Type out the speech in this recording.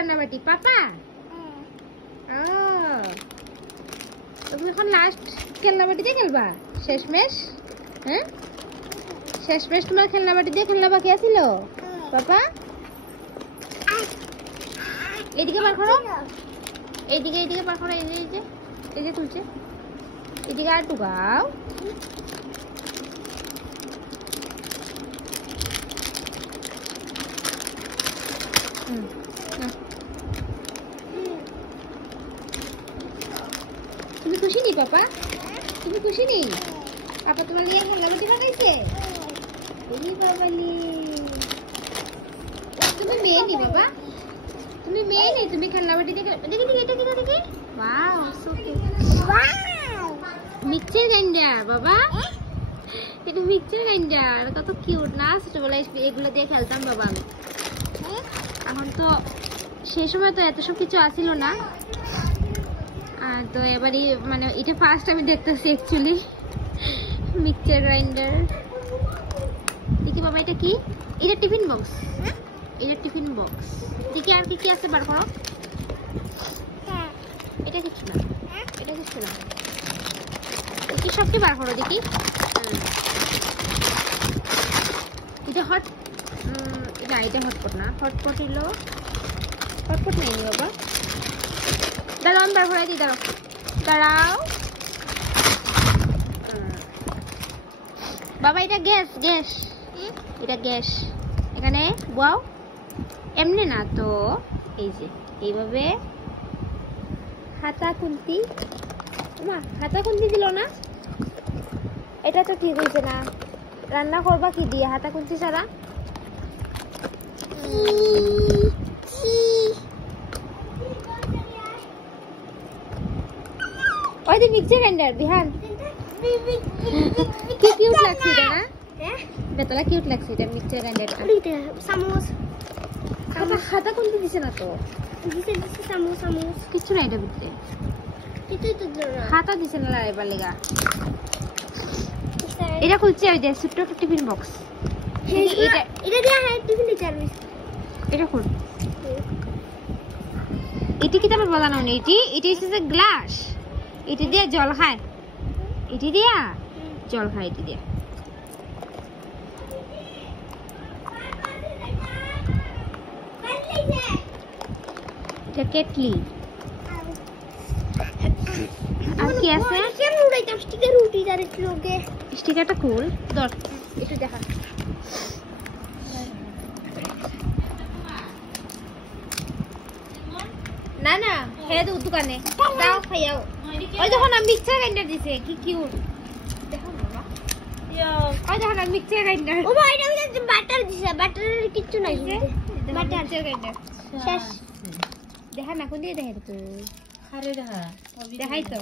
রান্নাবাটি পাপা তুমি এখন লাস্ট খেলনাবাটি দিয়ে খেলবা শেষমেশ হ্যাঁ শেষমেশ তোমার খেলনাবাটি দিয়ে খেলনা বাকি আছিল পাপা এইদিকে বার করো এইদিকে বার করো এই যে তুলছে এদিকে আর টুকাও তুমি খুশি নি পাপা তুমি খুশি নি পাপা তোমার লিয়ে খেলনাবাটি বানাইছে ওরে বাবালি তুমি মেয়ে নি বাবা তুমি মেয়ে নি তুমি খেলনাবাটি দেখে এটা কি wow so cute wow mixture গান্ডা বাবা এটা মিক্সচার গান্ডা কত কিউট না ছোটবেলায় এগুলো দিয়ে খেলতাম বাবা আমি এখন তো সেই সময় তো এত সব কিছু আসিল না তো এবারই মানে এটা ফার্স্ট আমি দেখতেছি অ্যাকচুয়ালি মিক্সচার গ্রাইন্ডার দেখি বাবা এটা কি এটা টিফিন বক্স দেখি আর কি আছে বার করো এটা কিছু না দেখি সবটি বার করো দেখি এটা হট না এটা হটপট না হটপট হলো হটপট নেই বাবা দাঁড়াও আমি বার করে দিই দাঁড়াও বাবা এটা গ্যাস এটা গ্যাস এখানে বাও এমনি না তো এই যে এইভাবে হাতা খুন্তি দিল না এটা তো ঠিক হয়েছে না রান্না করবা কি দিয়ে হাতা খুন্তি ছাড়া ওই যে মিক্সচার গ্রাইন্ডার বিহান কি কিউট লাগছে এটা না বেতলা কিউট লাগছে এটা মিক্সচার গ্রাইন্ডারটা চামচ হাতা খুন্তি দিছে না তো দিছে চামচ কিছু না এটা ভিতরে হাতা দিছে না এবার লেগা এটা খুলছে ওই যে ছোট্ট একটা টিফিন বক্স এটা দিয়ে টিফিন দিতে পারবি এটা খুল এটি কি তোমার বলা না এটি হচ্ছে গ্লাস এটি দিয়ে জল খায় এটি দিয়া জল খায় এটি দিয়ে এটা কেটলি আর কি আছে কেমন উড়াইতাম স্টিকার উঠি যারে লোকে স্টিকারটা খুল ধর একটু দেখা না না হে দোকানে দাও খাইও ওই দেখো না মিক্সচার গ্রাইন্ডার দিছে কি কিউট দেখো বাবা ওই দেখো না মিক্সচার গ্রাইন্ডার ও ভাই এটা বাটার দিছে বাটারের কিছু নাই বাটার গ্রাইন্ডার শেষ দেখা না কোন দিয়ে দেখে তো আরে দেখা দেখাই তো